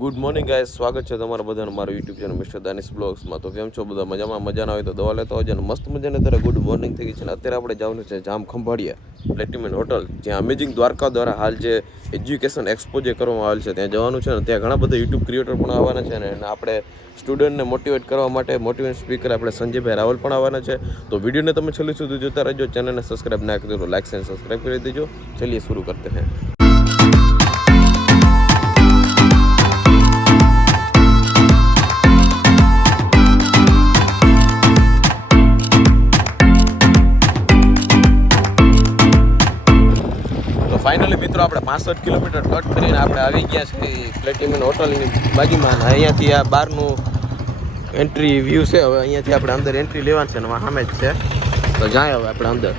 Good morning guys, સ્વાગત છે તમારા બધાનું મારું યુટ્યુબ ચેનલ મિસ્ટર દાનિશ બ્લોગ્સમાં. તો કેમ છો બધા? મજામાં? મજા ના હોય તો દવા લેતો હોય. અને મસ્ત મજાને અત્યારે ગુડ મોર્નિંગ થઈ ગઈ છે. અત્યારે આપણે જવાનું છે જામ ખંભાળિયા પ્લેટિનમ હોટલ, જ્યાં અમેઝિંગ દ્વારકા દ્વારા હાલ જે એજ્યુકેશન એક્સપો જે કરવામાં આવેલ છે ત્યાં જવાનું છે. ને ત્યાં ઘણા બધા યુટ્યુબ ક્રિએટર પણ આવવાના છે. અને આપણે સ્ટુડન્ટને મોટિવેટ કરવા માટે મોટિવેશન સ્પીકર આપણે સંજયભાઈ રાવલ પણ આવવાના છે. તો વિડીયોને તમે છેલ્લે સુધી જોતા રહેજો. ચેનલને સબસ્ક્રાઈબ ના કરી દો તો લાઈક એન્ડ સબસ્ક્રાઈબ કરી દેજો. ચલિए शुरू करते हैं. ફાઇનલી મિત્રો આપણે 65 કિલોમીટર કટ કરીને આપણે આવી ગયા છે પ્લેટિનમ હોટલની બાજુમાં. અહીંયાથી આ બહારનું એન્ટ્રી વ્યૂ છે. હવે અહીંયાથી આપણે અંદર એન્ટ્રી લેવાની છે. સામે જ છે, તો જાય હવે આપણે અંદર.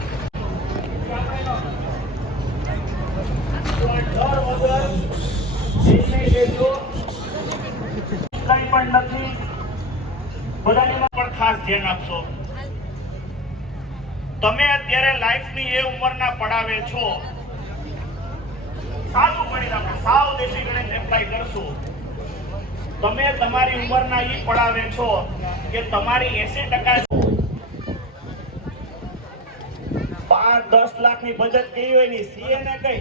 ખાસ ધ્યાન આપશો. તમે અત્યારે લાઈફની એ ઉંમરના પડાવે છો, સાદું ગણિત આપણે સાવ દેશી ગણિત એપ્લાય કરશું. તમે તમારી ઉંમરના ઈ પડાવે છો કે તમારી 80% 5-10 લાખની બચત કેવી હોય ની સીએ ને કઈ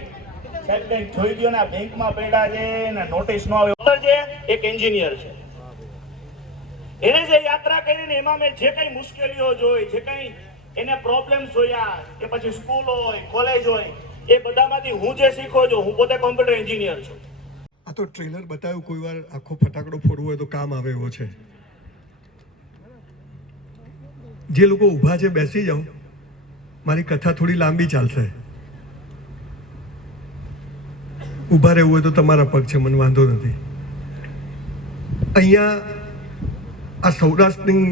સાહેબ કઈ જોઈ ગયો ને બેંકમાં પડ્યા છે ને નોટિસ નો આવે છે. એક એન્જિનિયર છે, એને જે યાત્રા કરીને એમાં મેં જે કઈ મુશ્કેલીઓ જોઈ, જે કઈ એને પ્રોબ્લેમ્સ જોયા, કે પછી સ્કૂલ હોય કોલેજ હોય, એ બધામાંથી હું જે શીખો છું, હું પોતે કોમ્પ્યુટર એન્જિનિયર છું. આ તો ટ્રેલર બતાવ્યું, કોઈ વાર આખો ફટાકડો ફોડવો હોય તો કામ આવે એવો છે. જે લોકો ઊભા છે બેસી જાઓ, મારી કથા થોડી લાંબી ચાલશે. ઊભા રહેવું હોય તો તમારા પગ છે, મને વાંધો નથી. અહીંયા આ સૌરાષ્ટ્રની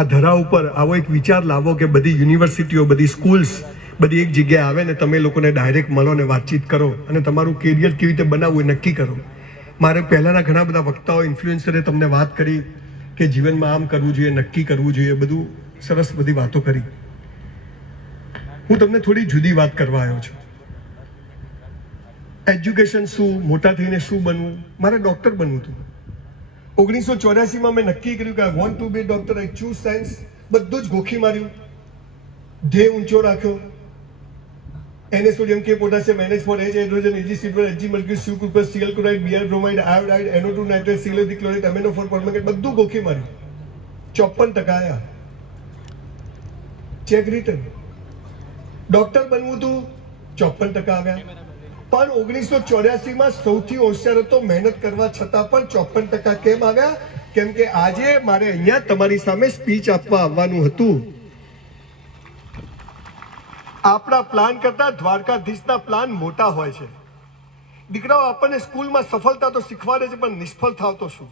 આ ધરા ઉપર આવો એક વિચાર લાવો કે બધી યુનિવર્સિટીઓ, બધી સ્કૂલ્સ બધી એક જગ્યાએ આવે ને તમે લોકોને ડાયરેક્ટ મળો ને વાતચીત કરો અને તમારું કેરિયર કેવી રીતે બનાવવું એ નક્કી કરો. મારે પહેલાંના ઘણા બધા વક્તાઓ, ઇન્ફ્લુએન્સરે તમને વાત કરી કે જીવનમાં આમ કરવું જોઈએ, નક્કી કરવું જોઈએ, બધું સરસ બધી વાતો કરી. હું તમને થોડી જુદી વાત કરવા આવ્યો છું. એજ્યુકેશન શું, મોટા થઈને શું બનવું? મારે ડૉક્ટર બનવું હતું. 1984માં મેં નક્કી કર્યું કે I want to be doctor. I choose science. બધું જ ગોખી માર્યું, ધ્યેય ઊંચો રાખ્યો. NaSodium, K potassium, NH for H, hydrogen, Ag silver, Hg mercury, Cu copper, Cl chloride, Br bromide, iodide, NO2 nitrate, Cl chloride, amino for permanganate, બધું ગોખી માર્યું. 54% આયા. Cheque return. Doctor બનવું હતું, 54% આવ્યા. પણ 1984માં સૌથી હોશિયાર હતો, મહેનત કરવા છતાં પણ 54% કેમ આવ્યા? કેમ કે આજે મારે અહીંયા તમારી સામે સ્પીચ આપવા આવવાનું હતું. આપણા પ્લાન કરતા દ્વારકાધીશના પ્લાન મોટા હોય છે. દીકરાઓ, આપણને સ્કૂલમાં સફળતા તો શીખવાડે છે, પણ નિષ્ફળ થાવ તો શું?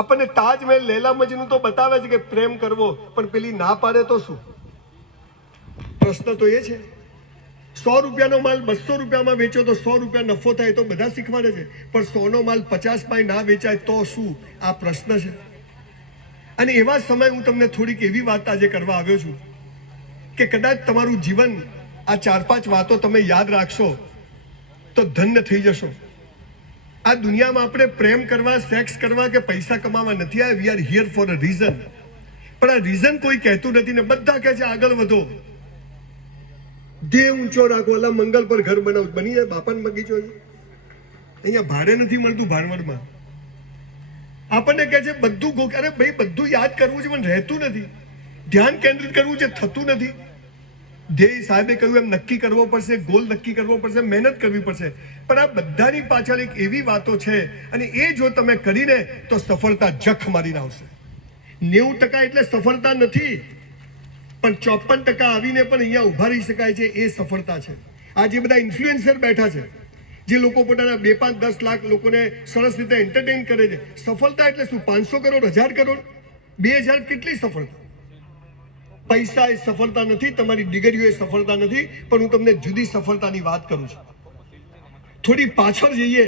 આપણને તાજમહેલ, લૈલા મજનુ તો બતાવે છે કે પ્રેમ કરવો, પણ પેલી ના પાડે તો શું? પ્રશ્ન તો એ છે. 100 રૂપિયાનો માલ 200 રૂપિયામાં વેચો તો 100 રૂપિયા નફો થાય તો બધા શીખવાડે છે, પણ 100નો માલ 50માં ના વેચાય તો શું? આ પ્રશ્ન છે. અને એવા સમય હું તમને થોડીક એવી વાત આજે કરવા આવ્યો છું કે કદાચ તમારું જીવન આ 4-5 વાતો તમે યાદ રાખશો તો ધન્ય થઈ જશો. આ દુનિયામાં આપણે પ્રેમ કરવા, સેક્સ કરવા કે પૈસા કમાવા નથી આવ્યા. We are here for a reason. પણ આ રીઝન કોઈ કહેતું નથી ને બધા કહે છે આગળ વધો, ધ્યેય ઊંચો રાખો. અલા મંગલ પર ઘર બનાવ, બની જાય. બાપાને બગીચો અહીંયા ભાડે નથી મળતું ભાણવડમાં. આપણને કહે છે બધું ગોખ. અરે ભાઈ, બધું યાદ કરવું છે પણ રહેતું નથી. ધ્યાન કેન્દ્રિત કરવું છે, થતું નથી. ધ્યેય સાહેબે કહ્યું એમ નક્કી કરવો પડશે, ગોલ નક્કી કરવો પડશે, મહેનત કરવી પડશે. પણ આ બધાની પાછળ એક એવી વાતો છે અને એ જો તમે કરીને તો સફળતા જખ મારીને આવશે. 90% એટલે સફળતા નથી, પણ 54% આવીને પણ અહીંયા ઉભા રહી શકાય છે, એ સફળતા છે. આ જે બધા ઇન્ફ્લુએન્સર બેઠા છે, જે લોકો પોતાના 2, 5, 10 લાખ લોકોને સરસ રીતે એન્ટરટેન કરે છે, સફળતા એટલે શું? 500 કરોડ, 1000 કરોડ, 2000? કેટલી સફળતા? પૈસા એ સફળતા નથી, તમારી ડિગ્રીઓ એ સફળતા નથી. પણ હું તમને જુદી સફળતાની વાત કરું છું. થોડી પાછળ જઈએ.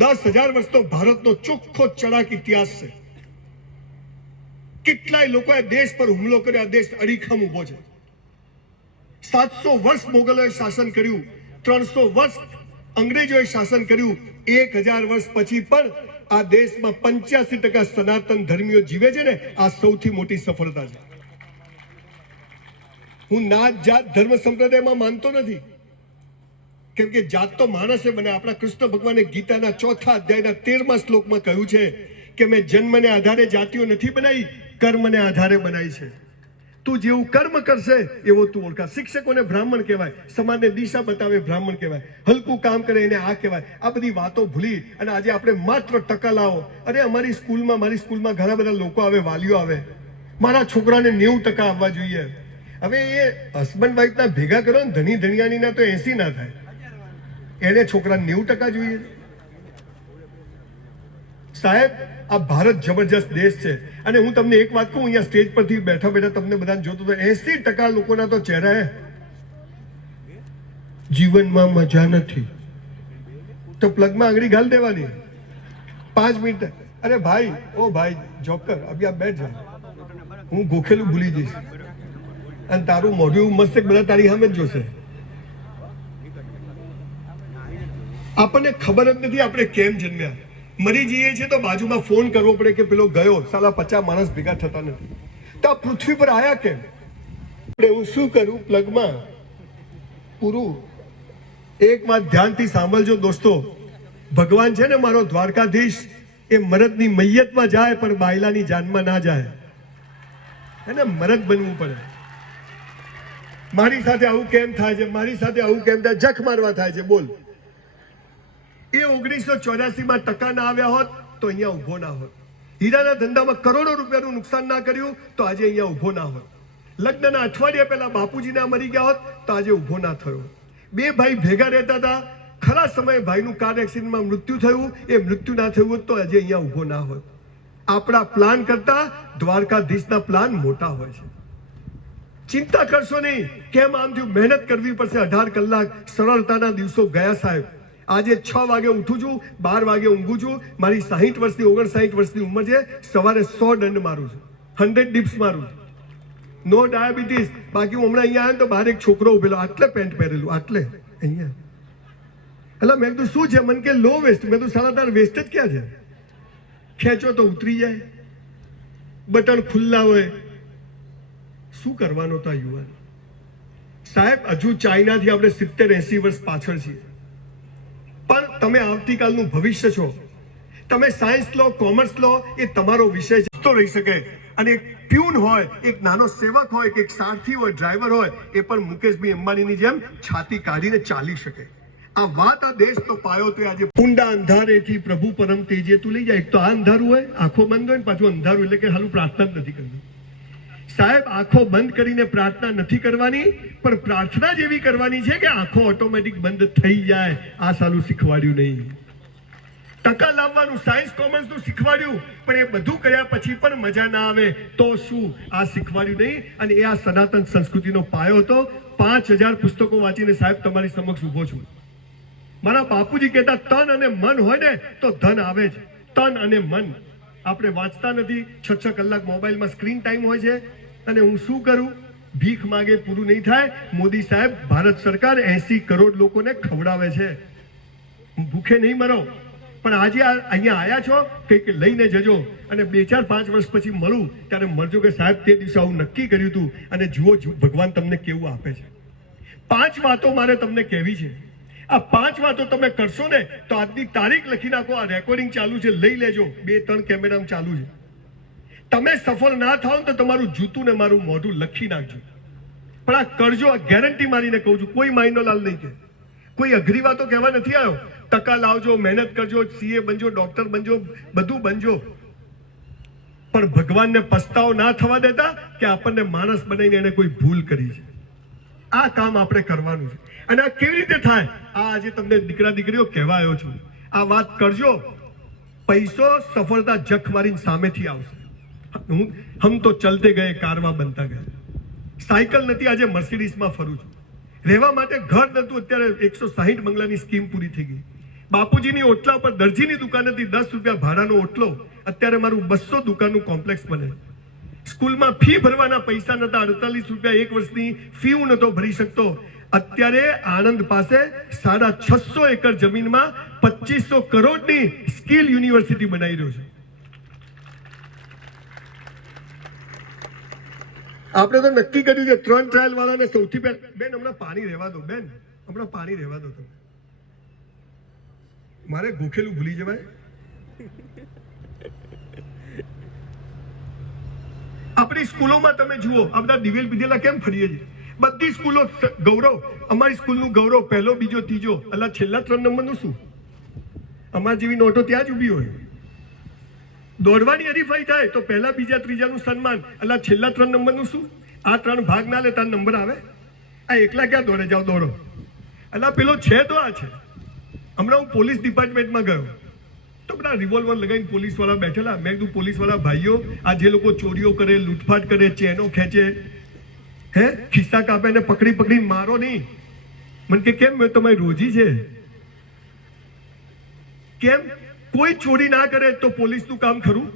10,000 વર્ષનો ભારતનો ચોખ્ખો ચડાક ઇતિહાસ છે. કેટલાય લોકોએ દેશ પર હુમલો કર્યો, દેશ અડીખમ ઉભો છે. 700 વર્ષ મોગલોએ શાસન કર્યું, 300 વર્ષ અંગ્રેજોએ શાસન કર્યું, 1000 વર્ષ પછી પણ આ દેશમાં 85% સનાતન ધર્મીઓ જીવે છે ને, આ સૌથી મોટી સફળતા છે. હું નાત જાત ધર્મ સંપ્રદાયમાં માનતો નથી, કેમ કે જાત તો માણસે બને. આપણા કૃષ્ણ ભગવાને ગીતાના 4થા અધ્યાયના 13મા શ્લોકમાં કહ્યું છે કે મેં જન્મને આધારે જાતિઓ નથી બનાવી, કર્મને આધારે બનાવી છે. તું જેવું કર્મ કરશે એવો તું ઓળખા. શિક્ષકોને બ્રાહ્મણ કહેવાય, સમાજને દિશા બતાવે બ્રાહ્મણ કહેવાય, હલકું કામ કરે એને આ કહેવાય. આ બધી વાતો ભૂલી અને આજે આપણે માત્ર ટકા લાવો. અરે મારી સ્કૂલમાં ઘણા બધા લોકો આવે, વાલીઓ આવે, મારા છોકરાને 90% આવવા જોઈએ. હવે એ હસબન્ડ વાઈફના ભેગા કરો ને, ધણી ધણિયાનીના તો 80 ના થાય, એને છોકરાને 90% જોઈએ. સાહેબ, આ ભારત જબરજસ્ત દેશ છે. અને હું તમને એક વાત કહું, અહીંયા સ્ટેજ પરથી બેઠા બેઠા તમને બધાને જોતો તો 80% લોકોના તો ચહેરા જીવનમાં મજા નથી, તો પ્લગમાં આંગળી ગાલ દેવાની 5 મિનિટ. અરે ભાઈ, ઓ ભાઈ જોકર, અભી આપ બેઠ જાઓ, હું ગોખેલું ભૂલી જઈશ અને તારું મોઢું મસ્ત બધા તારી સામે જ જોશે. આપણને ખબર જ નથી આપણે કેમ જન્મ્યા. મરી જઈએ છીએ તો બાજુમાં ફોન કરવો પડે કે પેલો ગયો, સાલા 50 માણસ ભેગા થતા નથી. તો આ પૃથ્વી પર આયા કેમ? હું શું કરું પ્લગમાં પૂરું. એક વાત ધ્યાનથી સાંભળજો દોસ્તો, ભગવાન છે ને મારો દ્વારકાધીશ, એ મરદની મૈયતમાં જાય પણ બાયલાની જાનમાં ના જાય. એને મરદ બનવું પડે. મારી સાથે આવું કેમ થાય છે, મારી સાથે આવું કેમ થાય, જખ મારવા થાય છે. બોલ, એ 1984માં ટકા ના આવ્યા હોત તો અહીંયા ઉભો ના હોત. હીરાના ધંધામાં કરોડો રૂપિયાનું નુકસાન ના કર્યું તો આજે અહીંયા ઉભો ના હોત. લગ્નના અઠવાડિયા પહેલા બાપુજી ના મરી ગયા હોત તો આજે ઉભો ના થયો. 2 ભાઈ ભેગા રહેતા હતા, ખરા સમયે ભાઈનું કાર એક્સિડન્ટમાં મૃત્યુ થયું, એ મૃત્યુ ના થયું હોત તો આજે અહીંયા ઉભો ના હોત. આપણા પ્લાન કરતા દ્વારકાધીશના પ્લાન મોટા હોય છે. ચિંતા કરશો નહીં કેમ આમ થયું, મહેનત કરવી પડશે. 18 કલાક સરળતાના દિવસો ગયા સાહેબ. આજે 6 વાગે ઉઠું છું, 12 વાગે ઊંઘું છું. મારી 60 વર્ષની 59 વર્ષની ઉંમર છે. સવારે 100 દંડ મારું છું, 100 ડિપ્સ મારું છું. નો ડાયાબિટીસ. બાકી હું હમણાં અહીંયા આવ્યો તો બહાર એક છોકરો ઉભેલો, આટલે પેન્ટ પહેરેલું, આટલે અહીંયા. એટલે મેં કીધું શું છે? મને કે લો વેસ્ટ. મેં તો સાલા તાર વેસ્ટ જ ક્યાં છે? ખેંચો તો ઉતરી જાય, બટન ખુલ્લા હોય. શું કરવાનો હતા યુવાન? સાહેબ, હજુ ચાઇનાથી આપણે 70-80 વર્ષ પાછળ છીએ. પણ તમે આવતીકાલનું ભવિષ્ય છો. તમે સાયન્સ લો, કોમર્સ લો, એ તમારો વિષય છે. તો રહી શકે. અને એક પ્યુન હોય, એક નાનો સેવક હોય, કે એક સારથી હોય, ડ્રાઈવર હોય, એ પણ મુકેશભાઈ અંબાણીની જેમ છાતી કાઢીને ચાલી શકે. આ વાત આ દેશ તો પાયો તો આજે ઊંડા અંધારેથી પ્રભુ પરમ તેજે તું લઈ જાય. એક તો આ અંધારું હોય, આંખો બંધ હોય, ને પાછું અંધારું, એટલે કે હાલું પ્રાર્થના જ નથી કરવી. સાહેબ, આંખો બંધ કરીને પ્રાર્થના નથી કરવાની, પણ પ્રાર્થના જેવી કરવાની છે કે આંખો ઓટોમેટિક બંધ થઈ જાય. આ સાલું શીખવાડ્યું નહીં. ટકા લાવવાનું સાયન્સ કોમર્સનું શીખવાડ્યું, પણ એ બધું કર્યા પછી પણ મજા ના આવે તો શું? આ શીખવાડ્યું નહીં. અને એ આ સનાતન સંસ્કૃતિનો પાયો હતો. 5000 પુસ્તકો વાંચીને સાહેબ તમારી સમક્ષ ઉભો છું. મારા બાપુજી કહેતા, તન અને મન હોય ને તો ધન આવે જ. તન અને મન આપણે વાંચતા નથી. 6-6 કલાક મોબાઈલમાં સ્ક્રીન ટાઈમ હોય છે. અને હું શું કરું? ભીખ માગે પૂરું નહીં થાય. મોદી સાહેબ, ભારત સરકાર 80 કરોડ લોકોને ખવડાવે છે. ભૂખે નહીં મરો. પણ આજે અહીંયા આવ્યા છો, કંઈક લઈને જજો. અને 2-4-5 વર્ષ પછી મળું ત્યારે મળજો કે સાહેબ તે દિવસે આવું નક્કી કર્યું હતું. અને જુઓ ભગવાન તમને કેવું આપે છે. 5 વાતો મારે તમને કહેવી છે. આ 5 વાતો તમે કરશો ને તો આજની તારીખ લખી નાખો. આ રેકોર્ડિંગ ચાલુ છે, લઈ લેજો. 2-3 કેમેરામાં ચાલુ છે. તમે સફળ ના થાવ તો તમારું જૂતું ને મારું મોઢું લખી નાખજો. પણ આ કરજો, આ ગેરંટી મારીને કહું છું. કોઈ માઇનો લાલ નહીં કે કોઈ અઘરી વાતો કહેવા નથી આવ્યો. ટકા લાવજો, મહેનત કરજો, સીએ બનજો, ડોક્ટર બનજો, બધું બનજો, પણ ભગવાનને પસ્તાવો ના થવા દેતા કે આપણને માણસ બનાવીને એને કોઈ ભૂલ કરી છે. આ કામ આપણે કરવાનું છે. અને આ કેવી રીતે થાય? આ આજે તમને દીકરા દીકરીઓ કહેવા આવ્યો છું. આ વાત કરજો. પૈસો સફળતા જખ મારીને સામેથી આવશે. હમ તો ચલતે ગયે, કારમાં બનતા ગયા. સાયકલ નથી, આજે મર્સિડીઝમાં ફરું છું. રહેવા માટે ઘર નતું, અત્યારે 160 બંગલાની સ્કીમ પૂરી થઈ ગઈ. બાપુજીની ઓટલા ઉપર દરજીની દુકાન હતી, 10 રૂપિયા ભાડાનો ઓટલો, અત્યારે મારું 200 દુકાનનું કોમ્પ્લેક્સ બને. સ્કૂલમાં ફી ભરવાના પૈસા નતા, 48 રૂપિયા 1 વર્ષની ફી હું નતો ભરી શકતો. અત્યારે આણંદ પાસે 650 એકર જમીનમાં 2500 કરોડની સ્કિલ યુનિવર્સિટી બનાવી રહ્યો છે. આપણે તો નક્કી કર્યું છે 3 ટ્રાયલ વાળાને સૌથી પહેલા. બેન હમણાં પાણી રહેવા દો, બેન હમણાં પાણી રહેવા દો. તમે મારે ગોખેલું ભૂલી જવાય. આપણી સ્કૂલોમાં તમે જુઓ, આ બધા દિવેલ પીધેલા કેમ ફરીએ છીએ? બધી સ્કૂલો ગૌરવ, અમારી સ્કૂલનું ગૌરવ પહેલો, બીજો, ત્રીજો, અલા છેલ્લા 3 નંબરનું શું? અમારી જેવી નોટો ત્યાં જ ઊભી હોય. દોડવાની હરીફાઈ થાય તો પહેલા, બીજા, ત્રીજાનું સન્માન, અલા છેલ્લા 3 નંબરનું શું? આ 3 ભાગ ના લેતા નંબર આવે? આ એકલા ક્યાં દોડે? જાઓ દોડો. અલા પેલો છે તો આ છે. હમણાં હું પોલીસ ડિપાર્ટમેન્ટમાં ગયો તો બધા રિવોલ્વર લગાવીને પોલીસ વાળા બેઠેલા. મેં કીધું પોલીસ વાળા ભાઈઓ, આ જે લોકો ચોરીઓ કરે, લૂંટફાટ કરે, ચેનો ખેંચે, ખિસ્સા કાપે ને પકડીને મારો નહીં. મને કે કેમ? મેં તમારી રોજી છે. કેમ? કોઈ ચોરી ના કરે તો પોલીસનું કામ ખરું?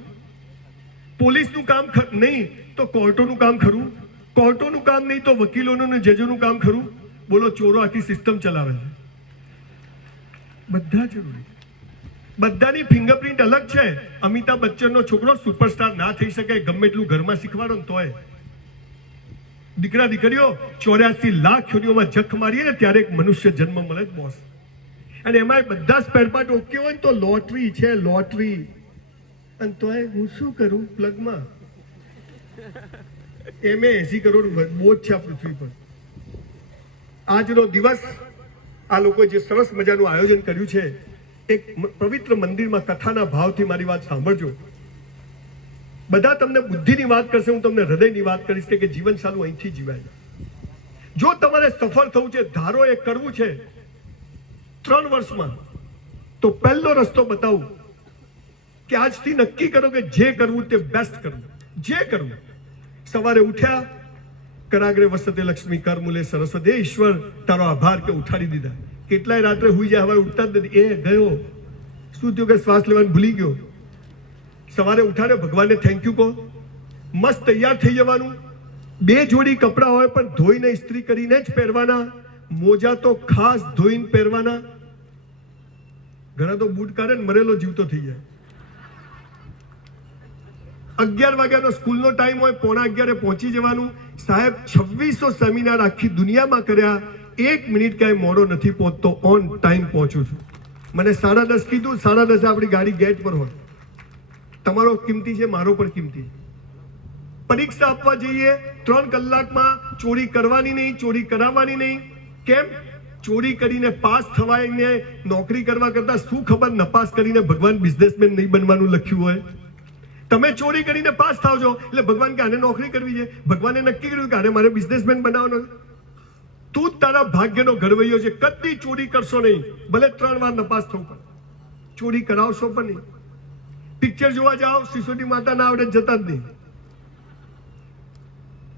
પોલીસનું કામ નહીં તો કોર્ટોનું કામ ખરું? કોર્ટોનું કામ નહીં તો વકીલોનું ને જજોનું કામ ખરું? બોલો, ચોરો આખી સિસ્ટમ ચલાવે છે. બધા જરૂરી, બધાની ફિંગરપ્રિન્ટ અલગ છે. અમિતાભ બચ્ચનનો છોકરો સુપરસ્ટાર ના થઈ શકે ગમે એટલું ઘરમાં શીખવાડો ને તોય. દીકરા દીકરીઓ 84 લાખ યોનિઓમાં જખ મારીએ ને ત્યારે એક મનુષ્ય જન્મ મળે જ બોસ. અને એમાં બધા સ્પેર પાર્ટ ઓકે હોય ને તો લોટરી છે, લોટરી. અને તોય હું શું કરું? પ્લગમાં એમે 80 કરોડ બોજ છે આ પૃથ્વી પર. આજનો દિવસ આ લોકોએ જે સરસ મજાનું આયોજન કર્યું છે, એક પવિત્ર મંદિરમાં કથાના ભાવથી મારી વાત સાંભળજો. બધા તમને બુદ્ધિની વાત કરશે, હું તમને હૃદયની વાત કરીશ કે જીવન સાલું અહીંથી જીવાય. જો તમારે સફળ થવું છે, ધારો એ કરવું છે 3 વર્ષમાં, તો પહેલો રસ્તો બતાવું કે આજથી નક્કી કરો કે જે કરવું તે બેસ્ટ કરવું. જે કરવું, સવારે ઉઠ્યા, કરાગ્રે વસતે લક્ષ્મી, કર મૂલે સરસ્વતી. ઈશ્વર તારો આભાર કે ઉઠાડી દીધા. કેટલાય રાત્રે હુઈ જાય, હવે ઉઠતા જ નથી. એ ગયો, શું થયું કે શ્વાસ લેવાનું ભૂલી ગયો. સવારે ઉઠાડે, ભગવાનને થેન્ક યુ કહો. મસ્ત તૈયાર થઈ જવાનું. 2 જોડી કપડા હોય પણ ધોઈને ઇસ્ત્રી કરીને જ પહેરવાના. મોજા તો ખાસ ધોઈને પહેરવાના. ઘણા તો બૂટ કાઢે ને મરેલો જીવતો થઈ જાય. 11 વાગ્યાનો સ્કૂલનો ટાઈમ હોય, 11:15 પહોંચી જવાનું. સાહેબ 2600 સેમિનાર આખી દુનિયામાં કર્યા, 1 મિનિટ ક્યાંય મોડો નથી પહોંચતો, ઓન ટાઈમ પહોંચું છું. મને 10:30 કીધું, 10:30 આપણી ગાડી ગેટ પર હોય. તમારો કિંમતી છે, મારો પણ કિંમતી. પરીક્ષા આપવા જઈએ 3 કલાકમાં ચોરી કરવાની નહીં, ચોરી કરાવવાની નહીં. કેમ? ચોરી કરીને પાસ થવાય ને નોકરી કરવા કરતા શું ખબર નપાસ કરીને ભગવાન બિઝનેસમેન નહીં બનવાનું લખ્યું હોય. તમે ચોરી કરીને પાસ થાવ છો એટલે ભગવાન કે આને નોકરી કરવી છે. ભગવાને નક્કી કર્યું કે આને મારે બિઝનેસમેન બનાવવાનો. તું જ તારા ભાગ્યનો ઘડવૈયો છે. કદી ચોરી કરશો નહીં, ભલે 3 વાર નપાસ થવું પડે. ચોરી કરાવશો પણ નહીં. પિક્ચર જોવા જાઓ, સિસોટી માતા ના આવડે જતા જ નહીં.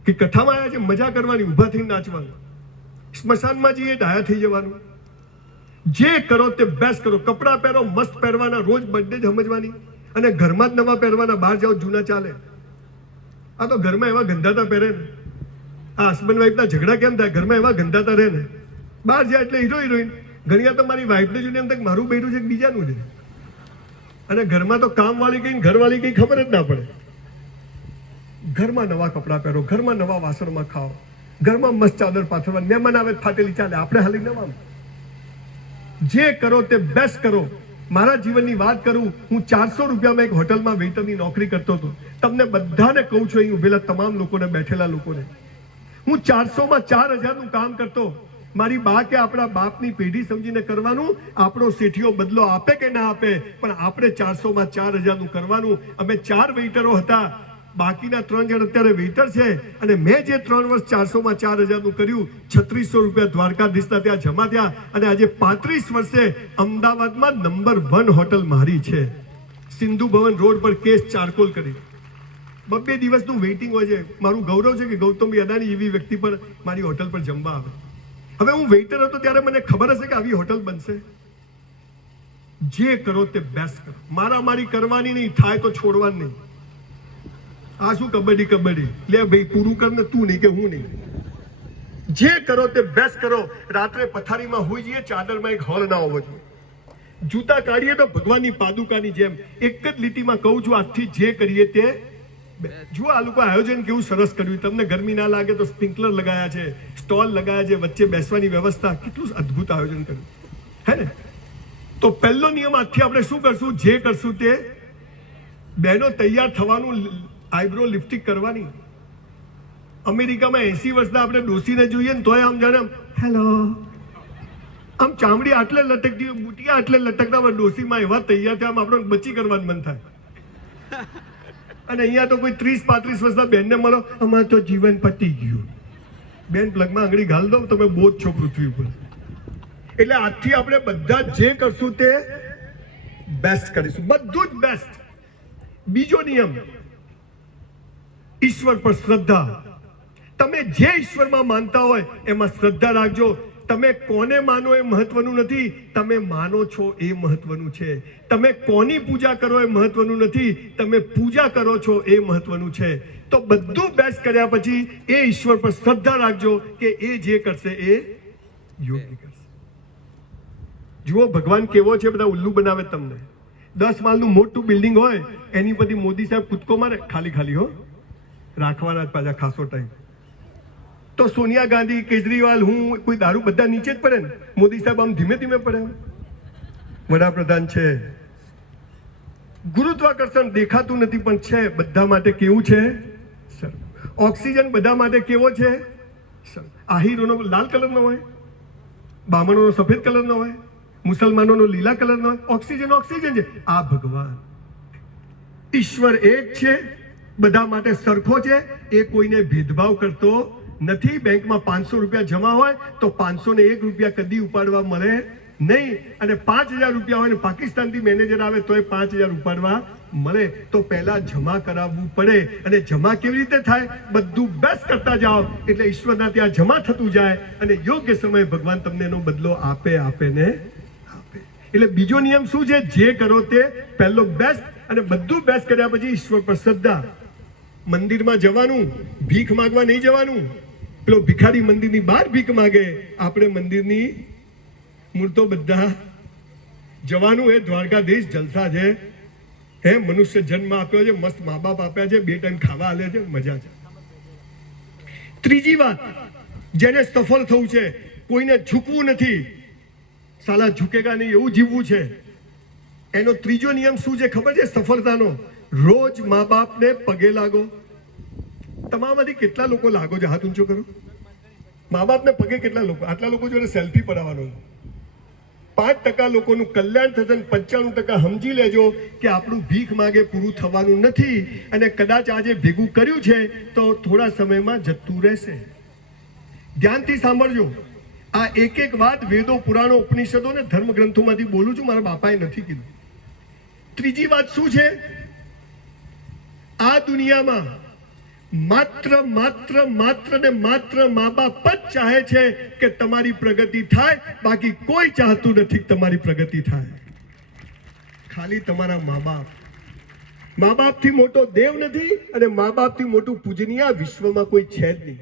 કે કથામાં આવ્યા છે મજા કરવાની, ઊભા થઈને નાચવાનું. સ્મશાનમાં જઈએ ડાયા થઈ જવાનું. જે કરો તે બેસ્ટ કરો. કપડાં પહેરો મસ્ત પહેરવાના, રોજ બર્થડે જ સમજવાની. અને ઘરમાં જ નવા પહેરવાના, બહાર જાઓ જૂના ચાલે. આ તો ઘરમાં એવા ગંધાતા પહેરે ને. આ હસબન્ડ વાઈફના ઝઘડા કેમ થાય? ઘરમાં એવા ગંધાતા રહે ને. બહાર જાય એટલે હીરો હિરોઈન. ઘણી વાર તો મારી વાઈફને જોઈને એમ થાય મારું બેઠું છે કે બીજાનું છે. અને ઘરમાં તો કામવાળી કઈ ઘરવાળી કઈ ખબર જ ના પડે. ઘરમાં નવા કપડાં પહેરો, ઘરમાં નવા વાસણમાં ખાઓ, ઘરમાં મસ્ત ચાદર પાથરવાની. મહેમાન આવે ફાટેલી ચાલે, આપણે હાલી નવા. જે કરો તે બેસ્ટ કરો. મારા જીવનની વાત કરું, હું 400 રૂપિયામાં એક હોટલમાં વેઇટરની નોકરી કરતો હતો. તમને બધાને કહું છું, અહીં ઉભેલા તમામ લોકોને, બેઠેલા લોકોને, હું 400માં 4000નું કામ કરતો. મારી બા કે આપણા બાપની પેઢી સમજીને કરવાનું. આપણો શેઠિયો બદલો આપે કે ના આપે, પણ આપણે 400માં 4000નું કરવાનું. અમે 4 વેઇટરો હતા, બાકીના 3 જણ અત્યારે વેઇટર છે. અને મેં જે 3 વર્ષ 400માં 4000નું કર્યું, 3600 રૂપિયા દ્વારકાધીશના ત્યાં જમા થયા. અને આજે 35 વર્ષે અમદાવાદમાં નંબર 1 હોટલ મારી છે. સિંધુ ભવન રોડ પર કેસ ચારકોલ કરી. 2 દિવસનું વેઇટિંગ હોય છે. મારું ગૌરવ છે કે ગૌતમભાઈ અદાણી એવી વ્યક્તિ પર મારી હોટલ પર જમવા આવે. હવે હું વેઇટર હતો ત્યારે મને ખબર હશે કે આવી હોટલ બનશે. જે કરો તે બેસ્ટ કરો. મારામારી કરવાની નહીં, થાય તો છોડવાની નહીં. આ શું કબડ્ડી લે ભાઈ પૂરું કર ને, તું નહીં કે હું નહીં. જે કરો તે બેસ્ટ કરો. રાત્રે પથારીમાં હોઈ જઈએ, ચાદરમાં એક હોલ ના હોવો જોઈએ. જૂતા કાઢીએ તો ભગવાનની પાદુકાની જેમ એક જ લીટીમાં કહું છું, આજથી જે કરીએ તે જુઓ. આ લોકો આયોજન કેવું સરસ કર્યું. તમને ગરમી ના લાગે તો સ્પ્રિંકલર લગાયા છે, સ્ટોલ લગાયા છે, વચ્ચે બેસવાની વ્યવસ્થા. કેટલું અદ્ભુત આયોજન કર્યું, હે ને? તો પહેલો નિયમ આજથી આપણે શું કરશું? જે કરશું તે. બહેનો તૈયાર થવાનું, આઈબ્રો લિફ્ટિક કરવાની. અમેરિકામાં 80 વર્ષના આપણે ડોસીને જોઈએ ને તોય આમ જાણે હેલો, આમ ચામડી આટલે લટકતી, બુટિયા આટલે લટકતા હોય. ડોસીમાં એવા તૈયાર થયા, આમ આપણે બચી કરવાનું મન થાય. અને અહીંયા તો કોઈ 30-35 વર્ષના બેનને મળો, અમારે તો જીવન પતી ગયું. બેન પ્લગમાં આંગળી ઘાલ દો, તમે બહુ જ છો પૃથ્વી ઉપર. એટલે આજથી આપણે બધા જે કરશું તે બેસ્ટ કરીશું, બધું જ બેસ્ટ. બીજો નિયમ, ઈશ્વર પર શ્રદ્ધા. તમે જે ઈશ્વરમાં માનતા હોય એમાં શ્રદ્ધા રાખજો. તમે કોને માનો એ મહત્વનું નથી, તમે માનો છો એ મહત્વનું છે. તમે કોની પૂજા કરો એ મહત્વનું નથી, તમે પૂજા કરો છો એ મહત્વનું છે. તો બધું બેસ્ટ કર્યા પછી એ ઈશ્વર પર શ્રદ્ધા રાખજો કે એ જે કરશે એ યોગ્ય કરશે. જુઓ ભગવાન કેવો છે, બધા ઉલ્લુ બનાવે તમને. 10 માળનું મોટું બિલ્ડિંગ હોય, એની બધી મોદી સાહેબ કૂદકો મારે, ખાલી ખાલી હો, રાખવાના પાછા ખાસો ટાઈમ. તો સોનિયા ગાંધી, કેજરીવાલ, હું, કોઈ દારૂ બધા નીચે જ પડે ને. મોદી સાહેબ આમ ધીમે ધીમે પડે. વડાપ્રધાન છે. ગુરુત્વાકર્ષણ દેખાતું નથી પણ છે બધા માટે. કેવું છે? સર. ઓક્સિજન બધા માટે કેવો છે? સર. આહીરોનો લાલ કલરનો હોય, બામણોનો સફેદ કલરનો હોય, મુસલમાનોનો લીલા કલરનો હોય. ઓક્સિજન ઓક્સિજન છે. આ ભગવાન ઈશ્વર એક છે, બધા માટે સરખો છે. એ કોઈને ભેદભાવ કરતો નથી. બેંકમાં 500 રૂપિયા જમા હોય તો 501 રૂપિયા કદી ઉપાડવા મળે નહીં. અને 5000 રૂપિયા હોય ને પાકિસ્તાનથી મેનેજર આવે તોય 5000 ઉપાડવા મળે. તો પહેલા જમા કરાવવું પડે. અને જમા કેવી રીતે થાય? બધું બેસ્ટ કરતા જાઓ એટલે ઈશ્વરના ત્યાં જમા થતું જાય અને યોગ્ય સમયે ભગવાન તમને એનો બદલો આપે ને આપે. એટલે બીજો નિયમ શું છે? જે કરો તે પહેલો બેસ્ટ. અને બધું બેસ્ટ કર્યા પછી ઈશ્વર પર શ્રદ્ધા. મંદિરમાં જવાનું, ભીખ માંગવા નહીં જવાનું. પેલો ભિખારી મંદિરની બહાર ભીખ માગે, આપણે મંદિરની મૂર્તો બધા જવાનું. એ દ્વારકાધીશ જલસા છે. હે મનુષ્ય જન્મ આપ્યો છે, મસ્ત મા બાપ આપ્યા છે, 2 ટાઈમ ખાવા આલે છે, મજા છે. ત્રીજી વાત, જેને સફળ થવું છે, કોઈને ઝૂકવું નથી. સાલા ઝૂકેગા નહીં એવું જીવવું છે. એનો ત્રીજો નિયમ શું છે ખબર છે સફળતાનો? રોજ મા બાપને પગે લાગો. તમામાંથી કેટલા લોકો લાગો છો? હાથ ઊંચો કરો. મા બાપને પગે કેટલા લોકો? આટલા લોકો જોડે સેલ્ફી પડાવવાનો. 5% લોકોનું કલ્યાણ થશે. 95% સમજી લેજો કે આપણું ભીખ માગે પૂરું થવાનું નથી. અને કદાચ આજે ભેગું કર્યું છે તો થોડા સમયમાં જતું રહેશે. ધ્યાનથી સાંભળજો. આ એક વાત વેદો, પુરાણો, ઉપનિષદો ને ધર્મ ગ્રંથોમાંથી બોલું છું. મારા બાપાએ નથી કીધું. ત્રીજી વાત શું છે? આ દુનિયામાં માત્ર ને માત્ર મા બાપ જ ચાહે છે કે તમારી પ્રગતિ થાય. બાકી કોઈ ચાહતું નથી કે તમારી પ્રગતિ થાય. ખાલી તમારા મા બાપ. મા બાપથી મોટો દેવ નથી અને મા બાપથી મોટું પૂજનીય વિશ્વમાં કોઈ છે જ નહીં.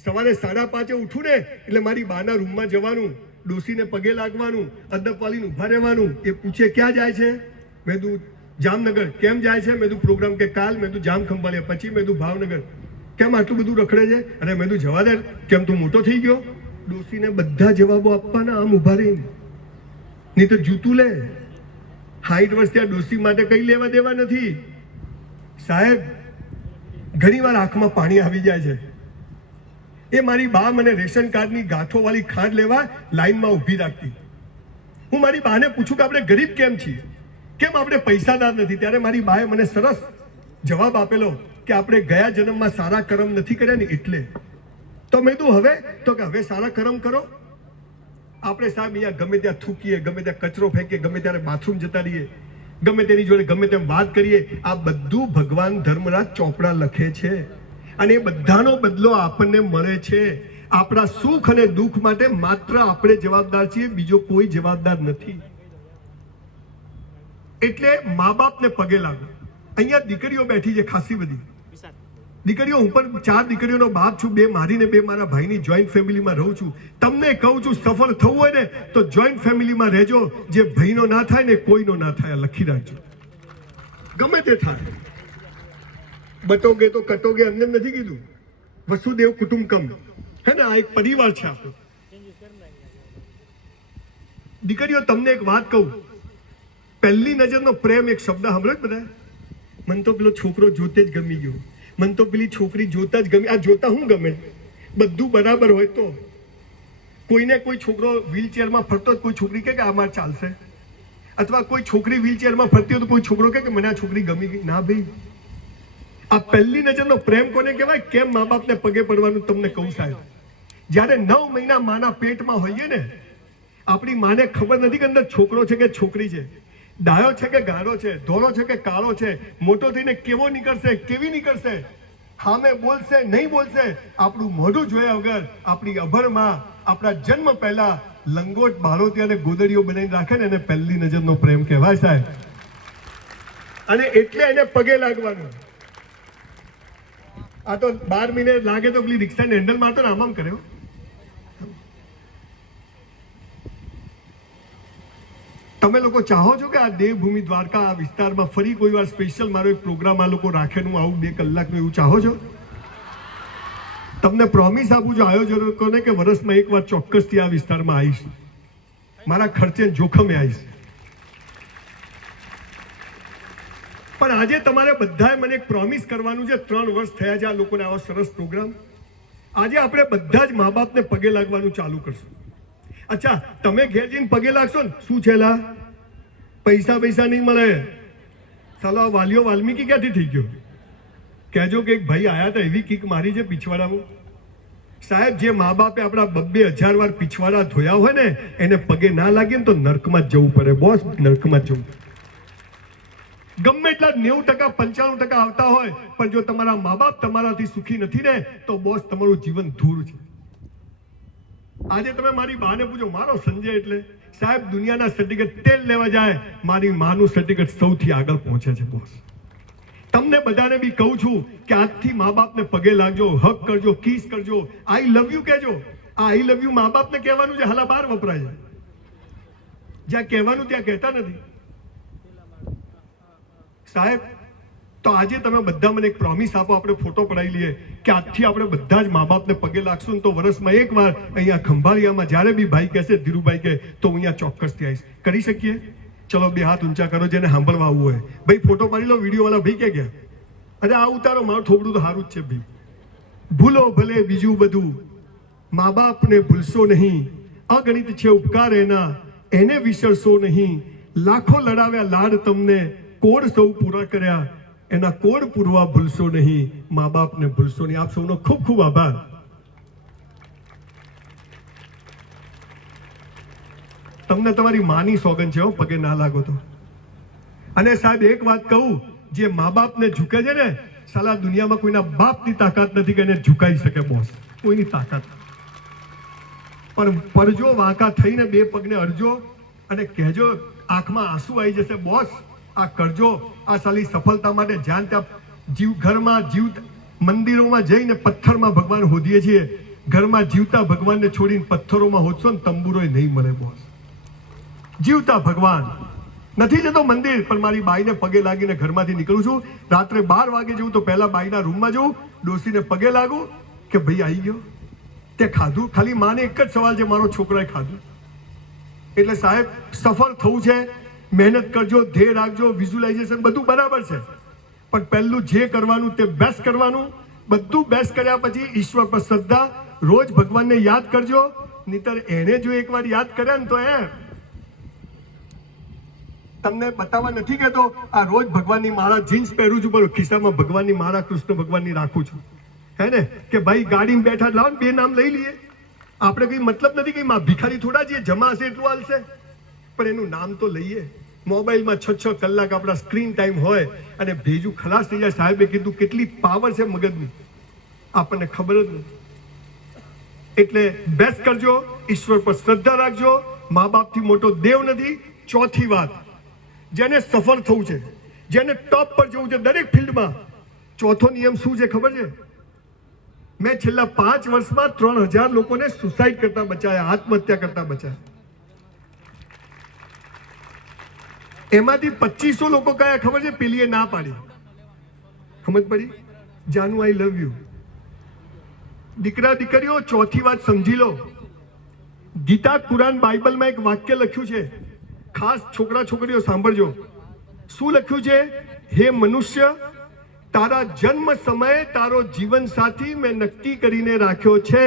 સવારે 5:30 ઉઠું ને એટલે મારી બાના રૂમમાં જવાનું, ડોસીને પગે લાગવાનું, અદબવાલીને ઉભા રહેવાનું. એ પૂછે ક્યાં જાય છે? મેં કીધું જામનગર. કેમ જાય છે? મેં કીધું પ્રોગ્રામ. કે કાલ? મેં કીધું જામ ખંભાળિયા. પછી મેં કીધું ભાવનગર. કેમ આટલું બધું રખડે છે? અને મેં કીધું જવા દે, કેમ તું મોટો થઈ ગયો? ડોસીને બધા જવાબો આપવાના, આમ ઉભા રહીને. નહીં તો જૂતું લે. 60 વર્ષ ત્યાં ડોસી માટે કઈ લેવા દેવા નથી. સાહેબ ઘણી વાર આંખમાં પાણી આવી જાય છે. એ મારી બા મને રેશન કાર્ડની ગાંઠો વાળી ખાંડ લેવા લાઈનમાં ઊભી રાખતી. હું મારી બાને પૂછું કે આપણે ગરીબ કેમ છીએ, કેમ આપણે પૈસાદાર નથી? ત્યારે મારી બાએ મને સરસ જવાબ આપેલો કે આપણે ગયા જન્મમાં સારા કર્મ નથી કર્યા ને એટલે. તો મેં કીધું હવે? તો કે હવે સારા કર્મ કરો. આપણે સાહેબ અહીંયા ગમે ત્યાં થૂકીએ, ગમે ત્યાં કચરો ફેંકીએ, ગમે ત્યારે બાથરૂમ જતા રહીએ, ગમે તેની જોડે ગમે તેમ વાત કરીએ. આ બધું ભગવાન ધર્મરાજ ચોપડા લખે છે અને એ બધાનો બદલો આપણને મળે છે. આપણા સુખ અને દુઃખ માટે માત્ર આપણે જવાબદાર છીએ, બીજો કોઈ જવાબદાર નથી. એટલે મા બાપને પગે લાગો. અહીંયા દીકરીઓ બેઠી છે ખાસી બધી. દીકરીઓ, હું પણ 4 દીકરીઓનો બાપ છું, 2 મારી ને 2 મારા ભાઈની જોઈન્ટ ફેમિલીમાં રહું છું. તમને કહું છું, સફળ થવું હોય ને તો જોઈન્ટ ફેમિલીમાં રહેજો. જે ભાઈનો ના થાય ને કોઈનો ના થાય, લખી રાખજો. ગમે તે થાય, બટોગે તો કટોગે, એમને નથી કીધું. વસુદેવ કુટુંબકમ, હે ને, આ એક પરિવાર છે આપણો. દીકરીઓ, તમને એક વાત કહું, પહેલી નજરનો પ્રેમ એક શબ્દ સાંભળ્યો બધા? મને તો પેલો છોકરો જોતે જ ગમી ગયો, મને તો પેલી છોકરી જોતા જ ગમી. આ જોતા હું ગમે? બધું બરાબર હોય તો. કોઈને કોઈ છોકરો વ્હીલચેરમાં ફરતો કોઈ છોકરી કે આમાં ચાલશે, અથવા કોઈ છોકરી વ્હીલચેરમાં ફરતી હોય તો કોઈ છોકરો કે મને આ છોકરી ગમી ગઈ. ના ભાઈ, આ પહેલી નજરનો પ્રેમ કોને કહેવાય? કેમ મા બાપને પગે પડવાનું તમને કહું સાહેબ. જ્યારે 9 મહિના માના પેટમાં હોઈએ ને, આપણી માને ખબર નથી કે અંદર છોકરો છે કે છોકરી છે, ડાયો છે કે ગાળો છે, ધોળો છે કે કાળો છે, મોટો થઈને કેવો નીકળશે, કેવી નીકળશે, સામે બોલશે નહીં બોલશે. આપણું મોઢું જોયા વગર આપણી અભરમાં આપણા જન્મ પહેલા લંગોટ બાળોતી અને ગોદડીઓ બનાવીને રાખે ને, એને પહેલી નજરનો પ્રેમ કહેવાય સાહેબ. અને એટલે એને પગે લાગવાનું. આ તો 12 મિનિટ લાગે તો પેલી રિક્ષાને હેન્ડલ મારતો ને આમ કર્યો. તમે લોકો ચાહો છો કે આ દેવભૂમિ દ્વારકા આ વિસ્તારમાં ફરી કોઈ વાર સ્પેશિયલ મારો એક પ્રોગ્રામ આ લોકો રાખે, હું આવું 2 કલાકનું, એવું ચાહો છો? તમને પ્રોમિસ આપું છું આયોજકોને કે વર્ષમાં એક વાર ચોક્કસથી આ વિસ્તારમાં આવીશ, મારા ખર્ચે જોખમે આવીશ. પણ આજે તમારે બધાએ મને એક પ્રોમિસ કરવાનું છે. 3 વર્ષ થયા છે આ લોકોને આવો સરસ પ્રોગ્રામ. આજે આપણે બધા જ મા બાપને પગે લાગવાનું ચાલુ કરશું. અચ્છા, તમે ઘેર જઈને પગે લાગશો ને, શું છેલા પૈસા નહીં મળે. ચાલો, આ વાલીઓ વાલ્મીકી ક્યાંથી થઈ ગયો? કહેજો કે એક ભાઈ આયા હતા, એવી કીક મારી છે પીછવાડામાં. સાહેબ, જે મા બાપે આપણા 2,000 વાર પીછવાડા ધોયા હોય ને, એને પગે ના લાગે ને તો નર્કમાં જ જવું પડે બોસ, નર્કમાં જ જવું. ગમે એટલા 90%, 95% આવતા હોય, પણ જો તમારા મા બાપ તમારાથી સુખી નથી ને તો બોસ તમારું જીવન ધૂળ છે. આજે તમે મારી બાને પૂછો, મારો સંજય એટલે સાહેબ દુનિયાના સર્ટિફિકેટ તેલ લેવા જાય, મારી માનું સર્ટિફિકેટ સૌથી આગળ પહોંચે છે બોસ. તમને બધાને બી કહું છું કે આજથી મા બાપને પગે લાગજો, હક કરજો, કિસ કરજો, આઈ લવ યુ કહેજો. આ આઈ લવ યુ મા બાપને કહેવાનું છે, હાલા બહાર વપરાય છે. જ્યાં કહેવાનું ત્યાં કહેતા નથી સાહેબ. તો આજે તમે બધા મને એક પ્રોમિસ આપો, આપણે ફોટો પડાવી લઈએ કે આજથી આપણે બધા જ મા બાપને પગે લાગશું ને તો વર્ષમાં એક વાર અહીંયા ખંભાળિયામાં જ્યારે બી ભાઈ કહેશે, ધીરુભાઈ કે, તો અહીંયા ચોક્કસથી આવીશ. કરી શકીએ? ચલો, 2 હાથ ઊંચા કરો જેને સાંભળવા આવવું હોય. ભાઈ ફોટો પાડી લો. વિડીયો વાળા ભાઈ કે ગયા? અરે આ ઉતારો, મારું થોડું તો સારું જ છે ભાઈ. ભૂલો ભલે બીજું બધું, મા બાપને ભૂલશો નહીં. અગણિત છે ઉપકાર એના, એને વિસરશો નહીં. લાખો લડાવ્યા લાડ તમને, કોડ સૌ પૂરા કર્યા, એના કોડ પૂરવા ભૂલશો નહીં. મા બાપને ભૂલશો નહીં. આપ સૌનો ખૂબ ખૂબ આભાર. તમને તમારી માની સોગન છે, પગે ના લાગો તો. અને સાહેબ એક વાત કહું, જે મા બાપને ઝૂકે છે ને, સાલા દુનિયામાં કોઈના બાપની તાકાત નથી કે એને ઝુકાઈ શકે બોસ, કોઈની તાકાત. પણ પરજો વાંકા થઈને 2 પગને અડજો અને કહેજો, આંખમાં આંસુ આવી જશે બોસ, આ કરજો. આ સાલી સફળતા માટે જ્યાં ત્યાં જીવ, ઘરમાં જીવ, મંદિરોમાં જઈને પથ્થરમાં ભગવાન હોદીએ છીએ. ઘરમાં જીવતા ભગવાનને છોડીને પથ્થરોમાં હોદશો ને તંબુરોય નહીં મળે બોસ. જીવતા ભગવાન. નથી જતો મંદિર, પણ મારી બાઈને પગે લાગીને ઘરમાંથી નીકળું છું. રાત્રે 12 વાગે જવું તો પહેલા બાઈના રૂમમાં જવું, ડોસીને પગે લાગું કે ભાઈ આવી ગયો, તે ખાધું. ખાલી માને એક જ સવાલ છે, મારો છોકરાએ ખાધું. એટલે સાહેબ, સફળ થવું છે, મહેનત કરજો, ધ્યેય રાખજો, વિઝ્યુલાઇઝેશન બધું બરાબર છે, પણ પહેલું જે કરવાનું તે બેસ્ટ કરવાનું. બધું બેસ્ટ કર્યા પછી ઈશ્વર પર શ્રદ્ધા, રોજ ભગવાનને યાદ કરજો. નહીતર એને જો એકવાર યાદ કર્યા ને તો તમને બતાવવા નથી કહેતો, આ રોજ ભગવાનની માળા જીન્સ પહેરું છું, પણ ખિસ્સામાં ભગવાનની માળા, કૃષ્ણ ભગવાનની રાખું છું. હે ને, કે ભાઈ ગાડીમાં બેઠા લાવો 2 નામ લઈ લઈએ. આપણે કઈ મતલબ નથી કે ભિખારી થોડા જે જમા હશે એટલું હાલશે, પણ એનું નામ તો લઈએ. મોબાઈલમાં 6 કલાક આપણા સ્ક્રીન ટાઈમ હોય અને ભેજું ખલાસ થઈ જાય. સાહેબે કીધું કેટલી પાવર છે મગજની, આપણને ખબર જ નથી. એટલે બેસ્ટ કરજો, ઈશ્વર પર શ્રદ્ધા રાખજો. મા બાપથી મોટો દેવ નથી. ચોથી વાત, જેને સફળ થવું છે, જેને ટોપ પર જવું છે દરેક ફિલ્ડમાં, ચોથો નિયમ શું છે ખબર છે? મેં છેલ્લા 5 વર્ષમાં 3000 લોકોને સુસાઇડ કરતા બચાયા, આત્મહત્યા કરતા બચાયા. એમાંથી 2500 લોકો કયા ખબર છે? પેલીએ ના પાડી. સમજ પડી? જાનુ આઈ લવ યુ. દીકરા દીકરીઓ, ચોથી વાત સમજી લો. ગીતા, કુરાન, બાઇબલમાં એક વાક્ય લખ્યું છે, ખાસ છોકરા છોકરીઓ સાંભળજો. શું લખ્યું છે? હે મનુષ્ય, તારા જન્મ સમયે તારો જીવન સાથી મેં નક્કી કરીને રાખ્યો છે,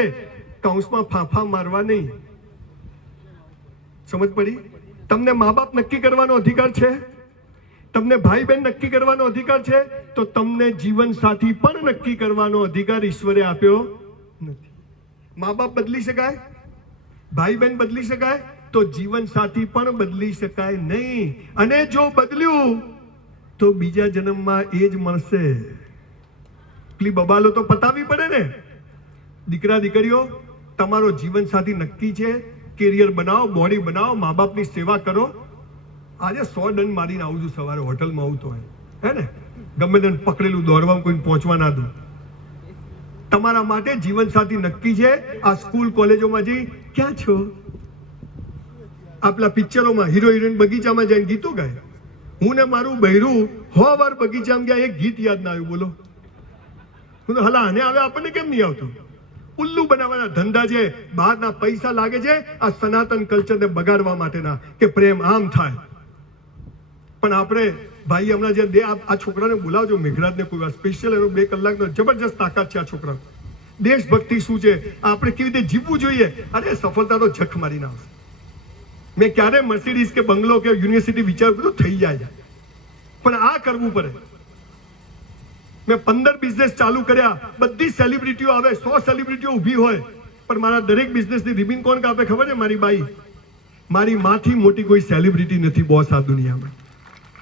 કૌંસમાં ફાંફા મારવા નહીં. સમજ પડી? તમને મા બાપ નક્કી કરવાનો અધિકાર છે, તમને ભાઈ બહેન નક્કી કરવાનો અધિકાર છે, તો તમને જીવન સાથી પણ નક્કી કરવાનો અધિકાર ઈશ્વરે આપ્યો નથી. મા બાપ બદલી શકાય, ભાઈ બહેન બદલી શકાય, તો જીવન સાથી પણ બદલી શકાય નહીં. અને જો બદલ્યું તો બીજા જન્મમાં એ જ મળશે. પેલી બબાલો તો પતાવી પડે ને. દીકરા દીકરીઓ, તમારો જીવન સાથી નક્કી છે, કેરિયર બનાવો, બોડી બનાવો, મા બાપની સેવા કરો. આજે 100 ડન મારીને આવું છું સવારે, હોટલમાં આવું તો હે ને, ગમે તેને પકડેલું દોડવામાં કોઈને પહોંચવા ના દો. તમારા માટે જીવન સાથી નક્કી છે. આ સ્કૂલ કોલેજોમાં જઈ ક્યાં છો? આપલા પિક્ચરોમાં હીરો હિરોઈન બગીચામાં જઈને ગીતો ગાય. હું ને મારું બૈરું 100 વાર બગીચામાં ગયા, એક ગીત યાદ ના આવ્યું. બોલો, હું તો હલા આને આવે, આપણને કેમ નહીં આવતું? ઉલ્લુ બનાવવાના ધંધા છે, બહારના પૈસા લાગે છે આ સનાતન કલ્ચરને બગાડવા માટેના, કે પ્રેમ આમ થાય. પણ આપણે ભાઈ હમણાં જે આ છોકરાને બોલાવજો, મેઘરાજને કોઈ વાર સ્પેશિયલ, એનો 2 કલાકનો જબરજસ્ત તાકાત છે આ છોકરા. દેશભક્તિ શું છે, આપણે કેવી રીતે જીવવું જોઈએ. અરે સફળતા તો ઝક મારીને આવશે. મેં ક્યારે મર્સિડીઝ કે બંગલો કે યુનિવર્સિટી વિચાર કર્યું? થઈ જાય, પણ આ કરવું પડે. મેં 15 બિઝનેસ ચાલુ કર્યા, બધી સેલિબ્રિટીઓ આવે, 100 સેલિબ્રિટીઓ ઊભી હોય, પણ મારા દરેક બિઝનેસની રિબિન કોણ કાપે ખબર છે? મારી બાઈ. મારી માથી મોટી કોઈ સેલિબ્રિટી નથી બોસ આ દુનિયામાં,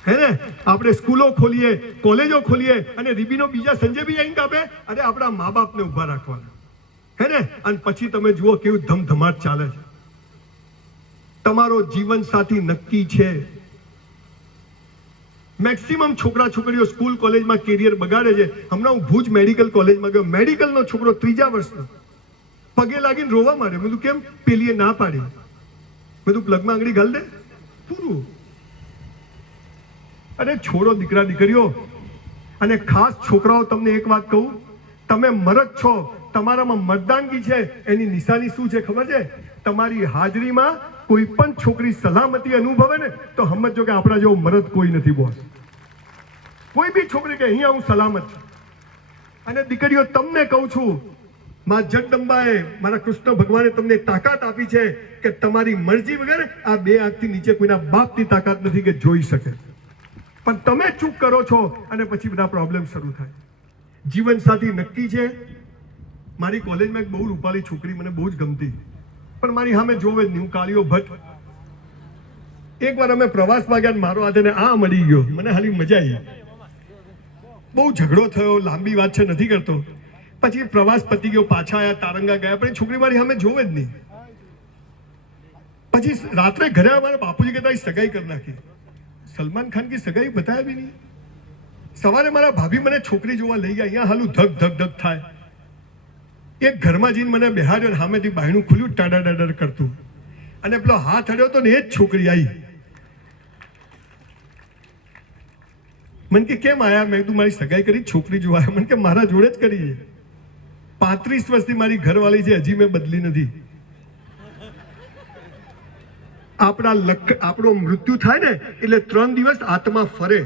હે ને? આપણે સ્કૂલો ખોલીએ, કોલેજો ખોલીએ, અને રિબિનો બીજા સંજય બી આવીને કાપે. અરે આપણા મા બાપને ઊભા રાખવાના, હે ને? અને પછી તમે જુઓ કેવું ધમધમાટ ચાલે છે. તમારો જીવન સાથી નક્કી છે. મેક્સિમમ છોકરા છોકરીઓ સ્કૂલ કોલેજમાં કેરિયર બગાડે છે. હમણાં હું ભુજ મેડિકલ કોલેજમાં ગયો, મેડિકલનો છોકરો 3જા વર્ષનો, પગે લાગીને રોવા માંડ્યો. મેં કીધું કેમ? પેલીએ ના પાડી. મેં કીધું પ્લગમાં આંગળી ઘાલ દે, પૂરું. અરે છોડો દીકરા દીકરીઓ. અને ખાસ છોકરાઓ, તમને એક વાત કહું, તમે મરદ છો, તમારામાં મતદાનગી છે, એની નિશાની શું છે ખબર છે? તમારી હાજરીમાં કોઈ પણ છોકરી સલામતી અનુભવે ને, તો સમજો કે આપણા જેવો મરદ કોઈ નથી બોસ. કોઈ બી છોકરી કે અહીંયા હું સલામત છું. અને દીકરીઓ, તમને કહું છું, માં જગદંબાએ, મારા કૃષ્ણ ભગવાને તમને તાકાત આપી છે કે તમારી મરજી વગર આ 2 આંખથી નીચે કોઈના બાપની તાકાત નથી કે જોઈ શકે. પણ તમે ચૂક કરો છો અને પછી બધા પ્રોબ્લેમ શરૂ થાય. જીવન સાથી નક્કી છે. મારી કોલેજમાં એક બહુ રૂપાળી છોકરી મને બહુ જ ગમતી, પણ મારી સામે જોવે જ નહીં. હું કાળીઓ ભટ્ટ. એકવાર અમે પ્રવાસમાં ગયા, મારો હાથે ને આ મળી ગયો, મને હાલી મજા આવી. બહુ ઝઘડો થયો, લાંબી વાત છે, નથી કરતો. પછી પ્રવાસ પતી ગયો, પાછા આયા, તારંગા ગયા, પણ છોકરી મારી સામે જોવે જ નહીં. પછી રાત્રે ઘરે અમારા બાપુજી કહેતા સગાઈ કરી નાખી. સલમાન ખાન की સગાઈ બતાવ્યા બી નહીં. સવારે મારા ભાભી મને છોકરી જોવા લઈ ગયા, અહીંયા હાલું ધક ધક ધક થાય. એક ઘરમાં જઈને મને બેહાડ્યો, સામેથી બાયણું ખુલ્યું, ટાડા ટાડા કરતું, અને પેલો હાથ અડ્યો તો ને એ જ છોકરી આવી. મને કે કેમ આયા? મેં કીધું મારી સગાઈ કરી, છોકરી જોવા. મને કે મારા જોડે જ કરી છે. 35 વર્ષથી મારી ઘરવાળી છે, હજી મેં બદલી નથી. આપણો મૃત્યુ થાય ને એટલે 3 દિવસ આત્મા ફરે,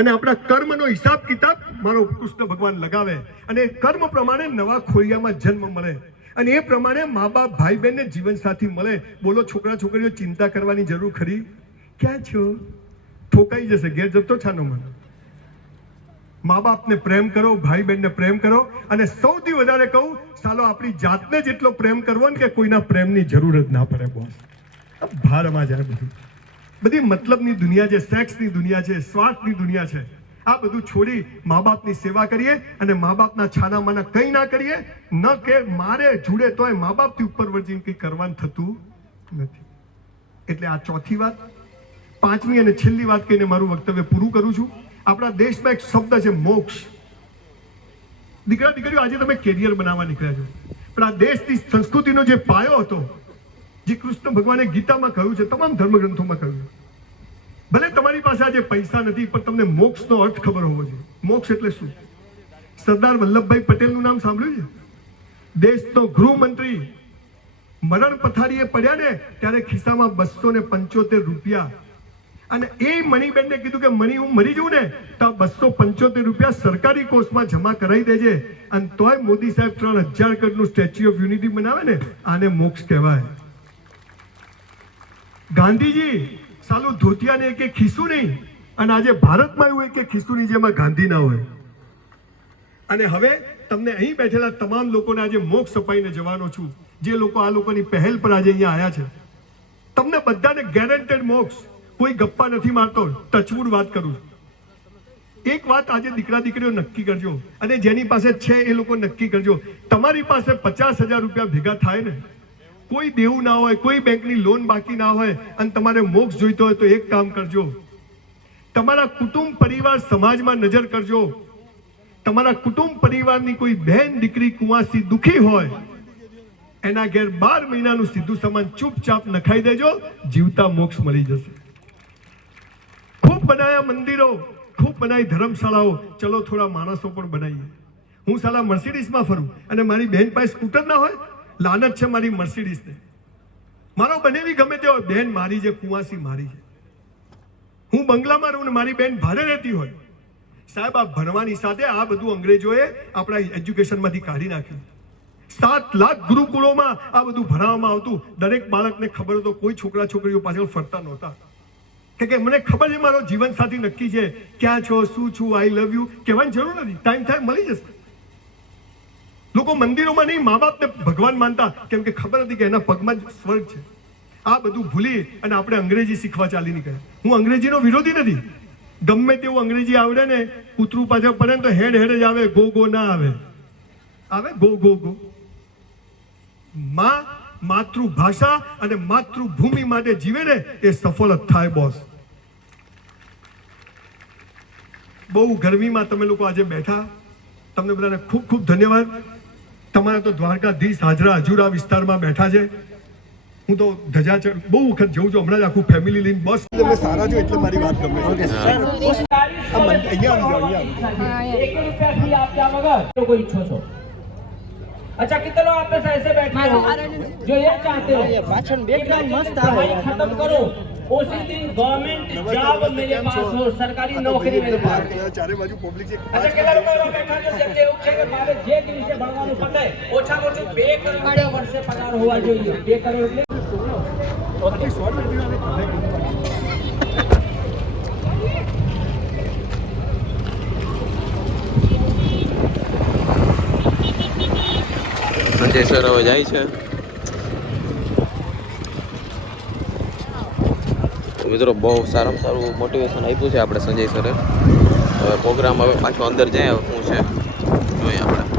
અને આપણા કર્મનો હિસાબ કિતાબ મારો કૃષ્ણ ભગવાન લગાવે, અને કર્મ પ્રમાણે નવા ખોડિયામાં જન્મ મળે, અને એ પ્રમાણે મા બાપ, ભાઈ બહેનને જીવન સાથી મળે. બોલો છોકરા છોકરીઓ, ચિંતા કરવાની જરૂર ખરી? ક્યાં છો? ઠોકાઈ જશે, ઘેર જતો છાનો મને. મા બાપને પ્રેમ કરો, ભાઈ બહેનને પ્રેમ કરો, અને સૌથી વધારે કહું, સાલો આપણી જાતને જેટલો પ્રેમ કરવો ને કે કોઈના પ્રેમની જરૂર જ ના પડે બોસ. ભારમાં જાય બધું. બધી મતલબની દુનિયા છે, સેક્સની દુનિયા છે, સ્વાર્થની દુનિયા છે. આ બધું છોડી મા બાપની સેવા કરીએ, અને મા બાપના છાનામાના કંઈ ના કરીએ. ન કે મારે જુડે તોય મા બાપથી ઉપર વર્જીને કંઈ કરવાનું થતું નથી. એટલે આ ચોથી વાત. 5મી અને છેલ્લી વાત કહીને મારું વક્તવ્ય પૂરું કરું છું. આપણા દેશમાં એક શબ્દ છે મોક્ષ. દીકરા દીકરીઓ આજે તમે કેરિયર બનાવવા નીકળ્યા છો, પણ આ દેશની સંસ્કૃતિનો જે પાયો હતો, જે કૃષ્ણ ભગવાને ગીતામાં કહ્યું છે, તમામ ધર્મગ્રંથોમાં કહ્યું છે, ભલે તમારી પાસે આજે પૈસા નથી પણ તમને મોક્ષનો અર્થ ખબર હોવો જોઈએ. મોક્ષ એટલે શું? સરદાર વલ્લભભાઈ પટેલનું નામ સાંભળ્યું છે? દેશનો ગૃહમંત્રી મરણ પથારીએ પડ્યા ને ત્યારે ખિસ્સામાં 275 રૂપિયા, અને એ મણિબેનને કીધું કે મણી હું મરી જઉં ને તો 275 રૂપિયા સરકારી કોષમાં જમા કરાવી દેજે, અને તોય મોદી સાહેબ 3000 કરોડનું સ્ટેચ્યુ ઓફ યુનિટી બનાવે ને, આને મોક્ષ કહેવાય. ગાંધીજી સાલું ધોતિયાને એક ખિસ્સું નહીં, અને આજે ભારતમાં એવું એક ખિસ્સું નહીં જેમાં ગાંધી ના હોય. અને હવે તમને અહીં બેઠેલા તમામ લોકોને આજે મોક્ષ અપાઈને જવાનો છું. જે લોકો આ લોકોની પહેલ પર આજે અહીંયા આવ્યા છે, તમને બધાને ગેરંટેડ મોક્ષ. કોઈ ગપ્પા નથી મારતો, ટચવુડ વાત કરું. એક વાત આજે દીકરા દીકરીઓ નક્કી કરજો, અને જેની પાસે છે એ લોકો નક્કી કરજો. તમારી પાસે 50,000 રૂપિયા ભેગા થાય ને, કોઈ દેવું ના હોય, કોઈ બેંકની લોન બાકી ના હોય, અને તમારે મોક્ષ જોઈતો હોય તો એક કામ કરજો, તમારા કુટુંબ પરિવાર સમાજમાં નજર કરજો. તમારા કુટુંબ પરિવારની કોઈ બહેન દીકરી કુંવાસી દુખી હોય, એના ઘેર 12 મહિનાનું સીધું સામાન ચૂપચાપ નખાઈ દેજો, જીવતા મોક્ષ મળી જશે. ખૂબ બનાયા મંદિરો, ખૂબ બનાવી ધર્મશાળાઓ, ચલો થોડા માણસો પણ બનાવીએ. હું સાલા મર્સિડીઝમાં ફરું અને મારી બહેન પાસે સ્કૂટર ના હોય, લાનત છે મારી મર્સિડીઝને. મારો બનેવી ગમે તે હોય, બહેન મારી છે, કુંવાસી મારી છે. હું બંગલામાં રહું ને મારી બહેન ભાડે રહેતી હોય. સાહેબ, આ ભણવાની સાથે આ બધું અંગ્રેજોએ આપણા એજ્યુકેશનમાંથી કાઢી નાખ્યું. 7 લાખ ગુરુકુળોમાં આ બધું ભણાવવામાં આવતું. દરેક બાળકને ખબર હતો, કોઈ છોકરા છોકરીઓ પાછળ ફરતા નહોતા. કે મને ખબર છે મારો જીવન સાથી નક્કી છે, ક્યાં છો, શું છું, આઈ લવ યુ કહેવાની જરૂર નથી, ટાઈમ થાય મળી જશે. લોકો મંદિરોમાં નહીં, મા બાપને ભગવાન માનતા, કેમ કે ખબર હતી કે એના પગમાં જ સ્વર્ગ છે. આ બધું ભૂલી અને આપણે અંગ્રેજી શીખવા ચાલી નીકળ્યા. હું અંગ્રેજીનો વિરોધી નથી, ગમે તેવું અંગ્રેજી આવડે ને, કૂતરું પાછળ પડે ને તો હેડ હેડ જ આવે, ગો ગો ના આવે, આવે ગો ગો ગો. માં માતૃભાષા અને માતૃભૂમિ માટે જીવે ને એ સફળ જ થાય બોસ. બહુ ગરમીમાં તમે લોકો આજે બેઠા, તમને બધાને ખૂબ ખૂબ ધન્યવાદ. તમારા તો દ્વારકાધીશ હાજરા હજુરા વિસ્તારમાં બેઠા છે. હું તો ધજા ચડ બહુ વખત જઉં છું, હમણાં જ આખું ફેમિલી લઈને. બસ તમે સારા છો એટલે મારી વાત ગમે છે. अच्छा, कितने लोग आप में से ऐसे बैठे हो जो ये चाहते हो एकदम मस्त पढ़ाई खत्म करो, उसी दिन गवर्नमेंट जॉब मेरे पास हो, सरकारी नौकरी मेरे पास. ચારે બાજુ પબ્લિક છે. अच्छा, કેટલા લોકો બેઠા છે જેમને એવું છે કે મારે જે દિવસે ભણવાનું પતે ઓછામાં ઓછું 2 કરોડ વર્ષે પગાર હોવા જોઈએ. 2 કરોડ એટલે સંજય સર હવે જાય છે. મિત્રો બહુ સારામાં સારું મોટિવેશન આપ્યું છે આપણે સંજય સરે. હવે પ્રોગ્રામ હવે પાછો અંદર જાય, શું છે જોઈએ આપણે.